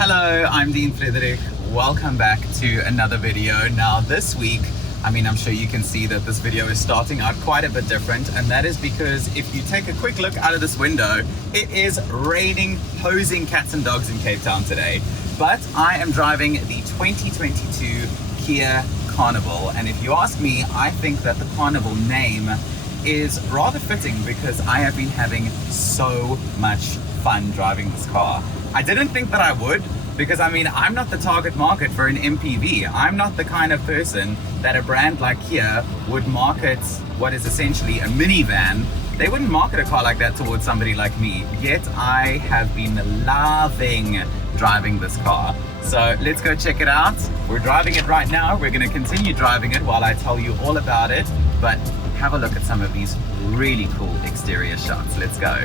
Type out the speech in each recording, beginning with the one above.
Hello, I'm Dean Friederich. Welcome back to another video. Now this week, I'm sure you can see that this video is starting out quite a bit different, and that is because if you take a quick look out of this window, it is raining, hosing cats and dogs in Cape Town today. But I am driving the 2022 KIA Carnival, and if you ask me, I think that the Carnival name is rather fitting because I have been having so much fun driving this car. I didn't think that I would, because I'm not the target market for an MPV. I'm not the kind of person that a brand like Kia would market what is essentially a minivan. They wouldn't market a car like that towards somebody like me, yet I have been loving driving this car. So let's go check it out. We're driving it right now. We're gonna continue driving it while I tell you all about it, but have a look at some of these really cool exterior shots. Let's go.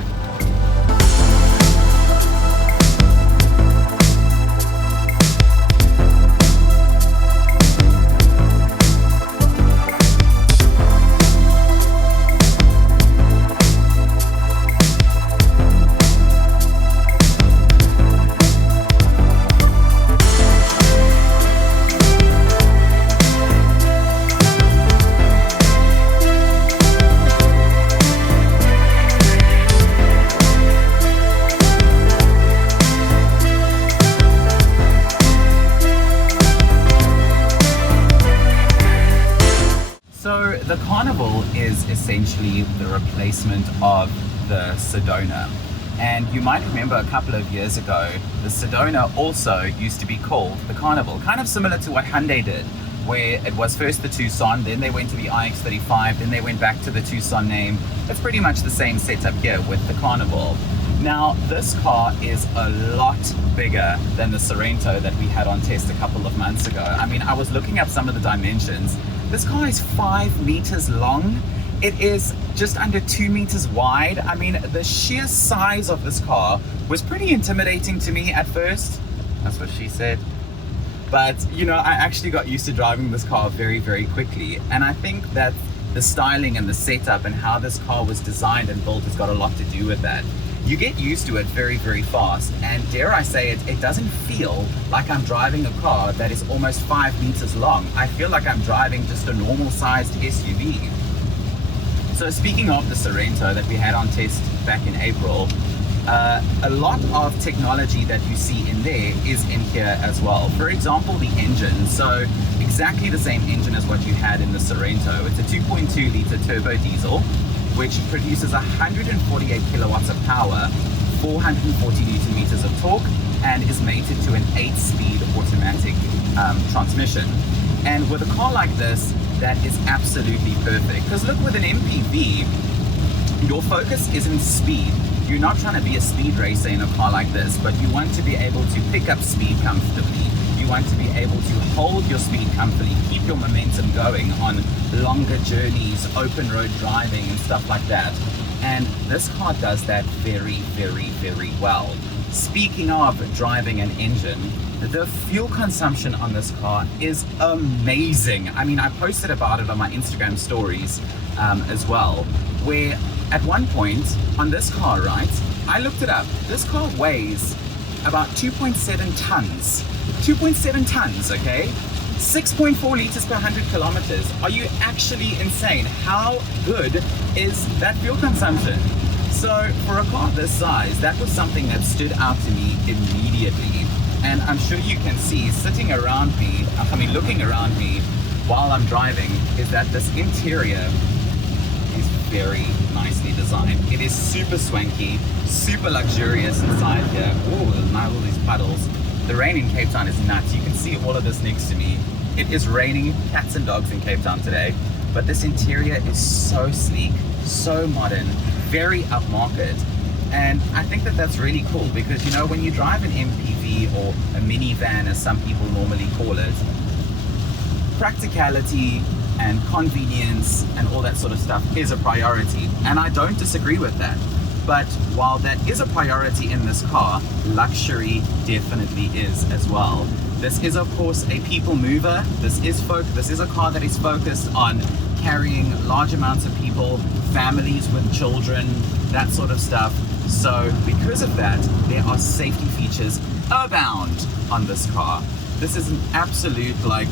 So the Carnival is essentially the replacement of the Sedona. And you might remember a couple of years ago, the Sedona also used to be called the Carnival, kind of similar to what Hyundai did, where it was first the Tucson, then they went to the iX35, then they went back to the Tucson name. It's pretty much the same setup here with the Carnival. Now, this car is a lot bigger than the Sorento that we had on test a couple of months ago. I was looking up some of the dimensions. This car is 5 meters long. It is just under 2 meters wide. The sheer size of this car was pretty intimidating to me at first. That's what she said. But, I actually got used to driving this car very, very quickly. And I think that the styling and the setup and how this car was designed and built has got a lot to do with that. You get used to it very, very fast, and dare I say it, it doesn't feel like I'm driving a car that is almost 5 meters long. I feel like I'm driving just a normal sized SUV. So speaking of the Sorento that we had on test back in April, a lot of technology that you see in there is in here as well. For example, the engine. So exactly the same engine as what you had in the Sorento. It's a 2.2 liter turbo diesel, which produces 148 kilowatts of power, 440 newton meters of torque, and is mated to an 8-speed automatic transmission. And with a car like this, that is absolutely perfect. Because look, with an MPV, your focus isn't speed. You're not trying to be a speed racer in a car like this, but you want to be able to pick up speed comfortably. You want to be able to hold your speed comfortably, keep your momentum going on longer journeys, open road driving and stuff like that. And this car does that very, very, very well. Speaking of driving an engine, the fuel consumption on this car is amazing. I posted about it on my Instagram stories as well, where at one point on this car, right, I looked it up. This car weighs about 2.7 tons. 2.7 tons, okay? 6.4 liters per 100 kilometers. Are you actually insane? How good is that fuel consumption? So for a car this size, that was something that stood out to me immediately. And I'm sure you can see sitting around me, looking around me while I'm driving, is that this interior is very nicely designed. It is super swanky, super luxurious inside here. Oh, now all these puddles. The rain in Cape Town is nuts. You can see all of this next to me. It is raining cats and dogs in Cape Town today, but this interior is so sleek, so modern, very upmarket. And I think that that's really cool because, when you drive an MPV or a minivan, as some people normally call it, practicality and convenience and all that sort of stuff is a priority. And I don't disagree with that. But while that is a priority in this car, luxury definitely is as well. This is, of course, a people mover. This is a car that is focused on carrying large amounts of people, families with children, that sort of stuff. So because of that, there are safety features abound. on this car. This is an absolute like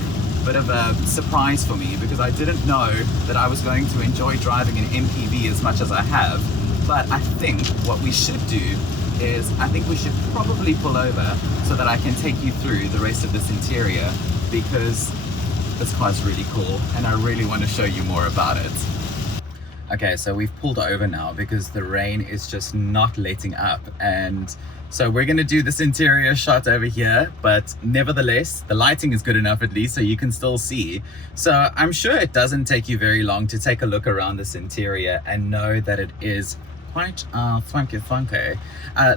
bit of a surprise for me because I didn't know that I was going to enjoy driving an MPV as much as I have. But I think what we should do is I think we should probably pull over so that I can take you through the rest of this interior, because this car is really cool and I really want to show you more about it. Okay, so we've pulled over now because the rain is just not letting up, and so we're going to do this interior shot over here, but nevertheless the lighting is good enough at least so you can still see. So I'm sure it doesn't take you very long to take a look around this interior and know that it is quite funky.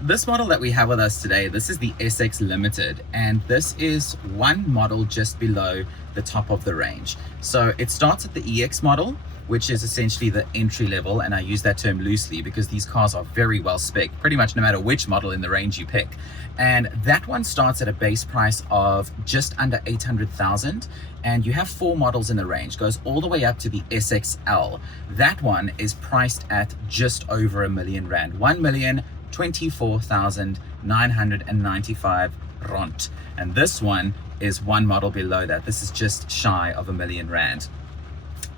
This model that we have with us today, this is the SX Limited, and this is one model just below the top of the range. So it starts at the EX model, which is essentially the entry level, and I use that term loosely because these cars are very well spec pretty much no matter which model in the range you pick. And that one starts at a base price of just under 800,000, and you have 4 models in the range, goes all the way up to the SXL. That one is priced at just over R1 million, 1,024,995 rand. And this one is one model below that. This is just shy of R1 million.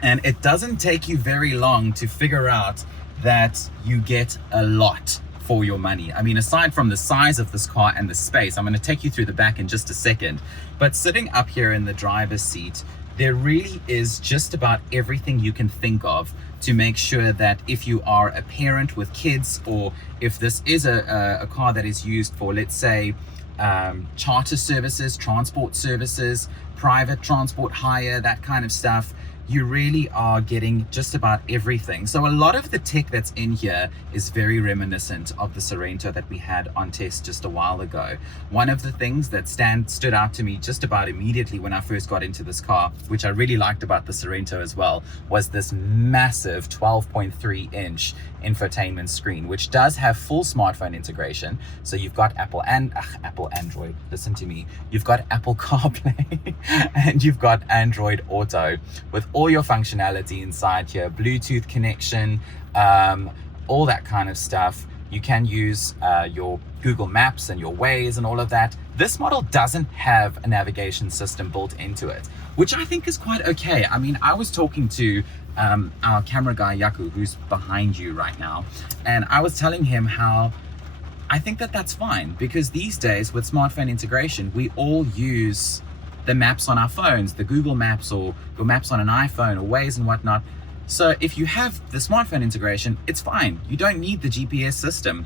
And it doesn't take you very long to figure out that you get a lot for your money. I mean, aside from the size of this car and the space, I'm going to take you through the back in just a second, but sitting up here in the driver's seat, there really is just about everything you can think of to make sure that if you are a parent with kids, or if this is a car that is used for, let's say, charter services, transport services, private transport hire, that kind of stuff, you really are getting just about everything. So a lot of the tech that's in here is very reminiscent of the Sorento that we had on test just a while ago. One of the things that stood out to me just about immediately when I first got into this car, which I really liked about the Sorento as well, was this massive 12.3 inch infotainment screen, which does have full smartphone integration. So you've got Apple Android, listen to me, you've got Apple CarPlay and you've got Android Auto with all your functionality inside here, Bluetooth connection, all that kind of stuff. You can use your Google Maps and your Waze and all of that. This model doesn't have a navigation system built into it, which I think is quite okay. I mean, I was talking to our camera guy, Yaku, who's behind you right now, and I was telling him how I think that that's fine, because these days with smartphone integration, we all use the maps on our phones, the Google Maps or your maps on an iPhone or Waze and whatnot. So if you have the smartphone integration, it's fine. You don't need the GPS system.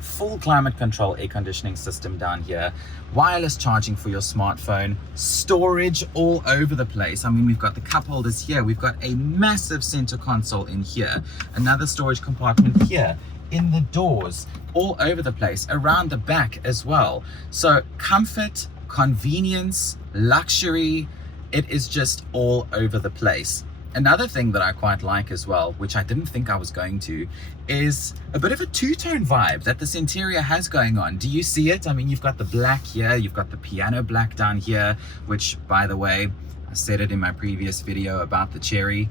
Full climate control air conditioning system down here, wireless charging for your smartphone, storage all over the place. I mean, we've got the cup holders here, we've got a massive center console in here, another storage compartment here, in the doors, all over the place, around the back as well. So comfort, convenience, luxury, it is just all over the place. Another thing that I quite like as well, which I didn't think I was going to, is a bit of a two-tone vibe that this interior has going on. Do you see it? I mean, you've got the black here, you've got the piano black down here, which, by the way, I said it in my previous video about the cherry,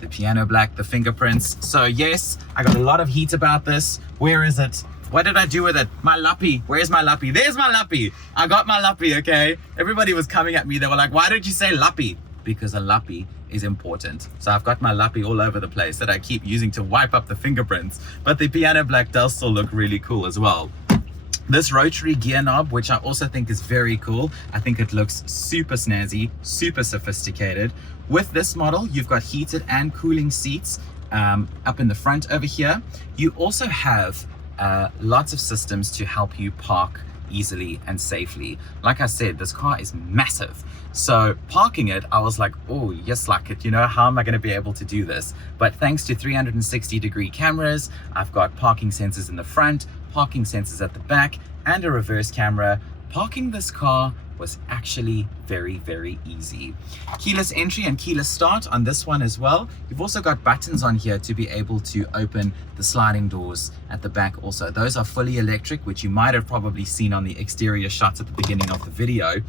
the piano black, the fingerprints. So yes, I got a lot of heat about this. Where is it? What did I do with it? My lappy. Where's my lappy? There's my lappy. I got my lappy, okay? Everybody was coming at me. They were like, why did you say lappy? Because a lappy is important. So I've got my lappy all over the place that I keep using to wipe up the fingerprints. But the piano black does still look really cool as well. This rotary gear knob, which I also think is very cool. I think it looks super snazzy, super sophisticated. With this model, you've got heated and cooling seats up in the front over here. You also have lots of systems to help you park easily and safely. Like I said, this car is massive. So parking it, I was like, oh, yes, like it, you know, how am I going to be able to do this? But thanks to 360-degree cameras, I've got parking sensors in the front, parking sensors at the back, and a reverse camera. Parking this car was actually very, very easy. Keyless entry and keyless start on this one as well. You've also got buttons on here to be able to open the sliding doors at the back also. Those are fully electric, which you might have probably seen on the exterior shots at the beginning of the video.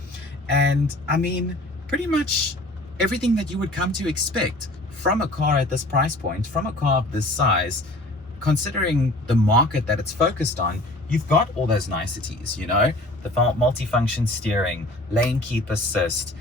And I mean, pretty much everything that you would come to expect from a car at this price point, from a car of this size, considering the market that it's focused on, you've got all those niceties, you know, the multifunction steering, lane keep assist,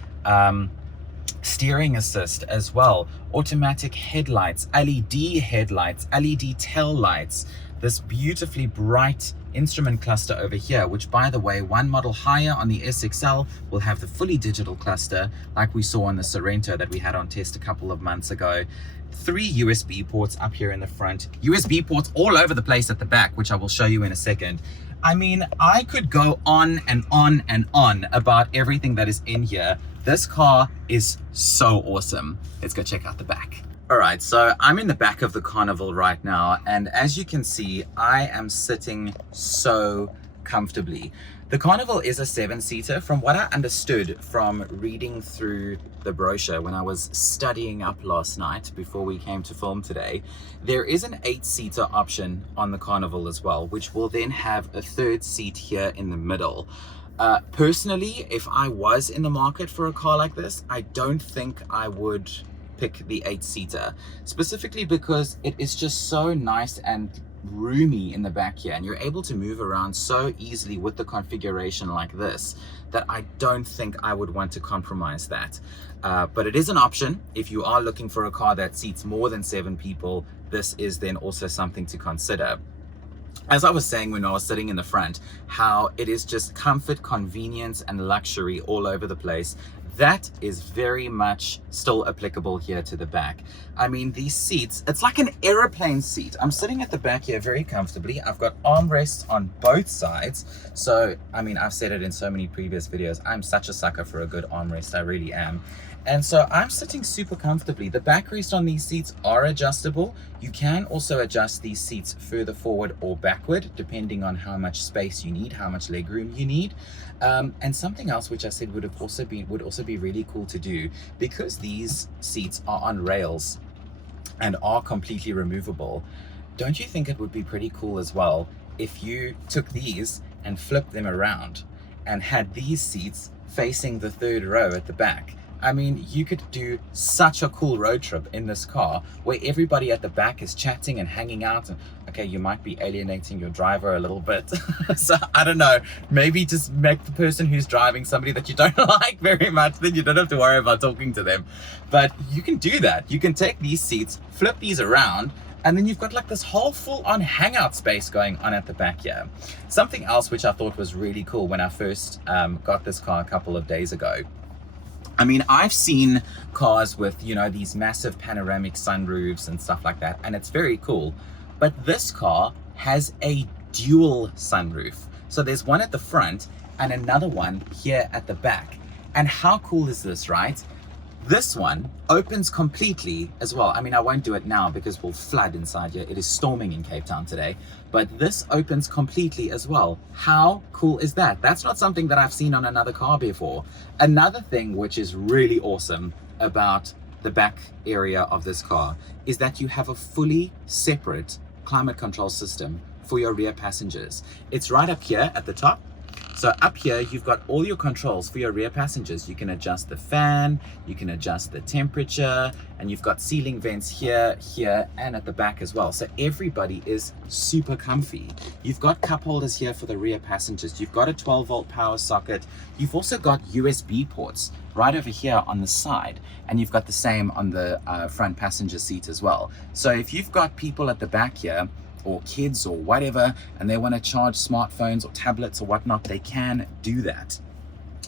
steering assist as well, automatic headlights, LED tail lights, this beautifully bright instrument cluster over here, which, by the way, one model higher on the SXL will have the fully digital cluster like we saw on the Sorento that we had on test a couple of months ago. 3 USB ports up here in the front, USB ports all over the place at the back, which I will show you in a second. I mean, I could go on and on and on about everything that is in here. This car is so awesome. Let's go check out the back. All right, so I'm in the back of the Carnival right now, and as you can see, I am sitting so comfortably. The Carnival is a 7-seater. From what I understood from reading through the brochure when I was studying up last night before we came to film today, there is an 8-seater option on the Carnival as well, which will then have a 3rd seat here in the middle. Personally, if I was in the market for a car like this, I don't think I would pick the 8-seater, specifically because it is just so nice and roomy in the back here, and you're able to move around so easily with the configuration like this that I don't think I would want to compromise that. But it is an option. If you are looking for a car that seats more than 7 people, this is then also something to consider. As I was saying when I was sitting in the front, how it is just comfort, convenience, and luxury all over the place. That is very much still applicable here to the back. I mean, these seats, it's like an aeroplane seat. I'm sitting at the back here very comfortably. I've got armrests on both sides. So, I mean, I've said it in so many previous videos, I'm such a sucker for a good armrest, I really am. And so I'm sitting super comfortably. The backrest on these seats are adjustable. You can also adjust these seats further forward or backward, depending on how much space you need, how much legroom you need. And something else which I said would also be really cool to do, because these seats are on rails and are completely removable. Don't you think it would be pretty cool as well if you took these and flipped them around and had these seats facing the 3rd row at the back? I mean, you could do such a cool road trip in this car where everybody at the back is chatting and hanging out. And okay, you might be alienating your driver a little bit. So I don't know, maybe just make the person who's driving somebody that you don't like very much, then you don't have to worry about talking to them. But you can do that. You can take these seats, flip these around, and then you've got like this whole full-on hangout space going on at the back here. Something else which I thought was really cool when I first got this car a couple of days ago. I mean, I've seen cars with, you know, these massive panoramic sunroofs and stuff like that, and it's very cool. But this car has a dual sunroof. So there's one at the front and another one here at the back. And how cool is this, right? This one opens completely as well. I mean, I won't do it now because we'll flood inside here. It is storming in Cape Town today, but this opens completely as well. How cool is that? That's not something that I've seen on another car before. Another thing which is really awesome about the back area of this car is that you have a fully separate climate control system for your rear passengers. It's right up here at the top. So up here, you've got all your controls for your rear passengers. You can adjust the fan, you can adjust the temperature, and you've got ceiling vents here, here, and at the back as well. So everybody is super comfy. You've got cup holders here for the rear passengers. You've got a 12-volt power socket. You've also got USB ports right over here on the side, and you've got the same on the front passenger seat as well. So if you've got people at the back here, or kids or whatever, and they want to charge smartphones or tablets or whatnot, they can do that.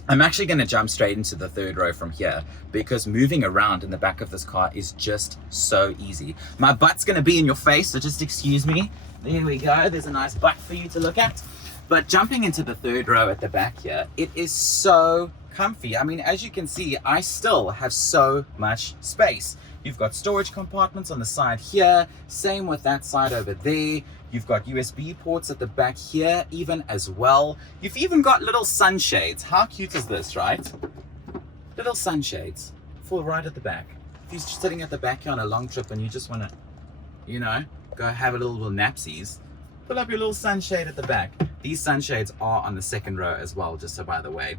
I'm actually going to jump straight into the 3rd row from here because moving around in the back of this car is just so easy. My butt's going to be in your face, so just excuse me. There we go. There's a nice butt for you to look at. But jumping into the 3rd row at the back here, it is so comfy. I mean, as you can see, I still have so much space. You've got storage compartments on the side here, same with that side over there. You've got USB ports at the back here even as well. You've even got little sunshades. How cute is this, right? Little sunshades for right at the back. If you're sitting at the back here on a long trip and you just want to, you know, go have a little napsies, pull up your little sunshade at the back. These sunshades are on the 2nd row as well, just so by the way.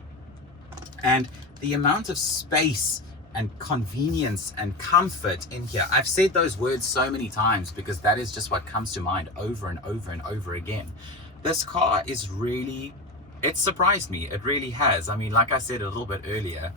And the amount of space and convenience and comfort in here. I've said those words so many times because that is just what comes to mind over and over and over again. This car is really, it surprised me. It really has. I mean, like I said a little bit earlier,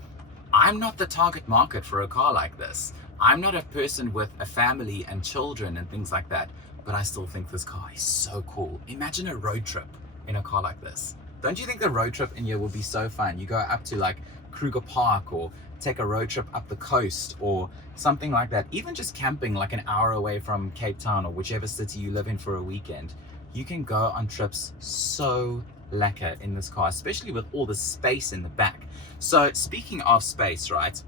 I'm not the target market for a car like this. I'm not a person with a family and children and things like that, but I still think this car is so cool. Imagine a road trip in a car like this. Don't you think the road trip in here would be so fun? You go up to like Kruger Park or take a road trip up the coast or something like that. Even just camping like an hour away from Cape Town or whichever city you live in for a weekend. You can go on trips so lekker in this car, especially with all the space in the back. So speaking of space, right?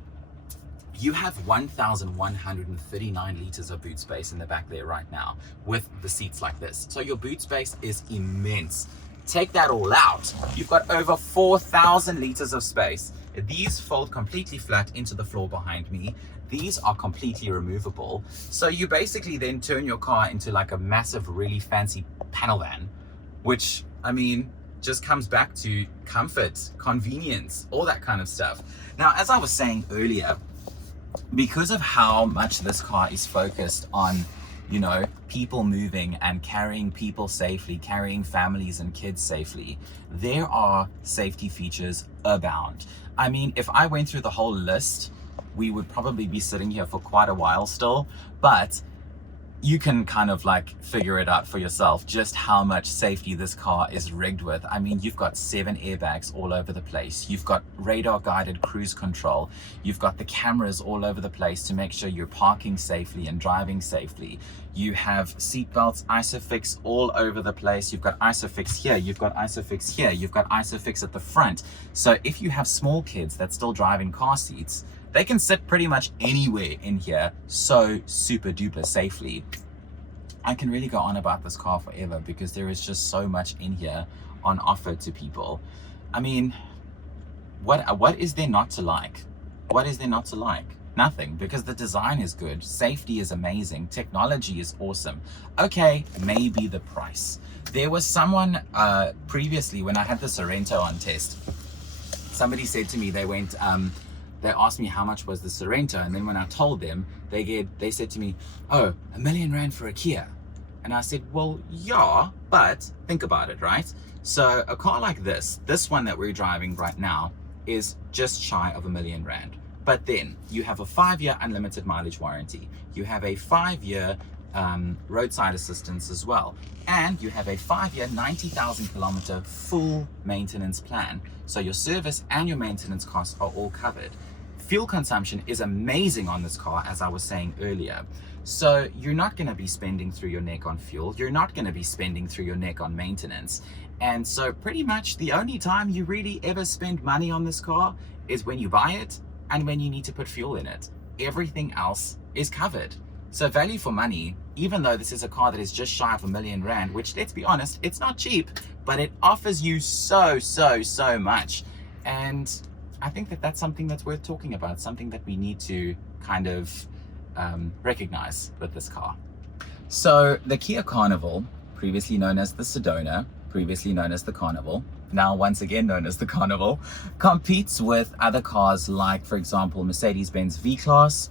You have 1,139 liters of boot space in the back there right now with the seats like this. So your boot space is immense. Take that all out, you've got over 4,000 liters of space. These fold completely flat into the floor behind me. These are completely removable. So you basically then turn your car into like a massive, really fancy panel van, which, I mean, just comes back to comfort, convenience, all that kind of stuff. Now, as I was saying earlier, because of how much this car is focused on, you know, people moving and carrying people safely, carrying families and kids safely, there are safety features abound. I mean, if I went through the whole list, we would probably be sitting here for quite a while still, but you can kind of like figure it out for yourself just how much safety this car is rigged with. I mean, you've got 7 airbags all over the place. You've got radar guided cruise control. You've got the cameras all over the place to make sure you're parking safely and driving safely. You have seatbelts, ISOFIX all over the place. You've got ISOFIX here, you've got ISOFIX here, you've got ISOFIX at the front. So if you have small kids that still drive in car seats, they can sit pretty much anywhere in here so super duper safely. I can really go on about this car forever because there is just so much in here on offer to people. I mean, what is there not to like? What is there not to like? Nothing, because the design is good, safety is amazing, technology is awesome. Okay, maybe the price. There was someone previously when I had the Sorento on test, somebody said to me, they asked me how much was the Sorento, and then when I told them, they said to me, oh, R1 million for a Kia. And I said, well, yeah, but think about it, right? So a car like this one that we're driving right now is just shy of R1 million. But then you have a 5-year unlimited mileage warranty. You have a 5-year roadside assistance as well. And you have a 5-year, 90,000 kilometer full maintenance plan. So your service and your maintenance costs are all covered. Fuel consumption is amazing on this car, as I was saying earlier. So you're not going to be spending through your neck on fuel. You're not going to be spending through your neck on maintenance. And so pretty much the only time you really ever spend money on this car is when you buy it and when you need to put fuel in it. Everything else is covered. So value for money, even though this is a car that is just shy of R1 million, which, let's be honest, it's not cheap, but it offers you so much. And I think that that's something that's worth talking about, something that we need to kind of recognize with this car. So the Kia Carnival, previously known as the Sedona, previously known as the Carnival, now once again known as the Carnival, competes with other cars like, for example, Mercedes-Benz V-Class,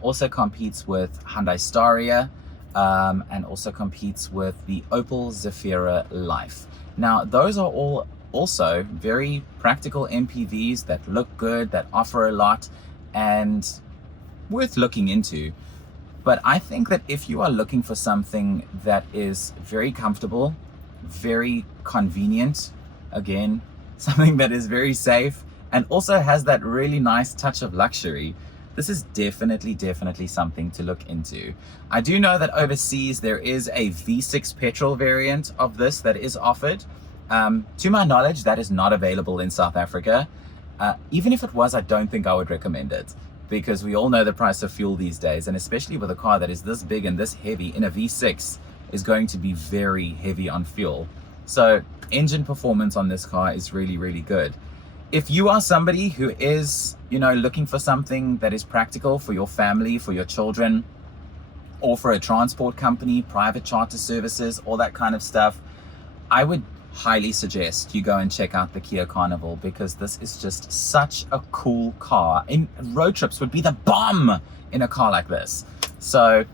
also competes with Hyundai Staria, and also competes with the Opel Zafira Life. Now, those are all also very practical MPVs that look good, that offer a lot, and worth looking into. But I think that if you are looking for something that is very comfortable, very convenient, again, something that is very safe, and also has that really nice touch of luxury, this is definitely something to look into. I do know that overseas there is a V6 petrol variant of this that is offered. To my knowledge, that is not available in South Africa. Even if it was, I don't think I would recommend it, because we all know the price of fuel these days, and especially with a car that is this big and this heavy in a V6 is going to be very heavy on fuel. So engine performance on this car is really good. If you are somebody who is, you know, looking for something that is practical for your family, for your children, or for a transport company, private charter services, all that kind of stuff, I would highly suggest you go and check out the Kia Carnival, because this is just such a cool car. In road trips would be the bomb in a car like this. So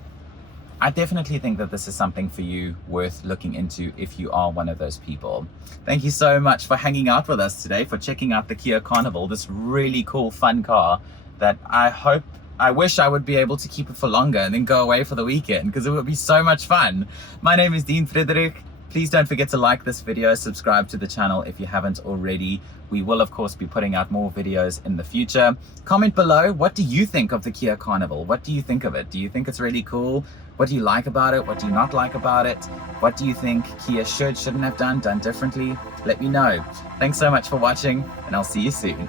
I definitely think that this is something for you worth looking into if you are one of those people. Thank you so much for hanging out with us today, for checking out the Kia Carnival, this really cool, fun car that I wish I would be able to keep it for longer and then go away for the weekend, because it would be so much fun. My name is Dean Friederich. Please don't forget to like this video, subscribe to the channel if you haven't already. We will of course be putting out more videos in the future. Comment below, what do you think of the Kia Carnival? What do you think of it? Do you think it's really cool? What do you like about it? What do you not like about it? What do you think Kia shouldn't have done differently? Let me know. Thanks so much for watching, and I'll see you soon.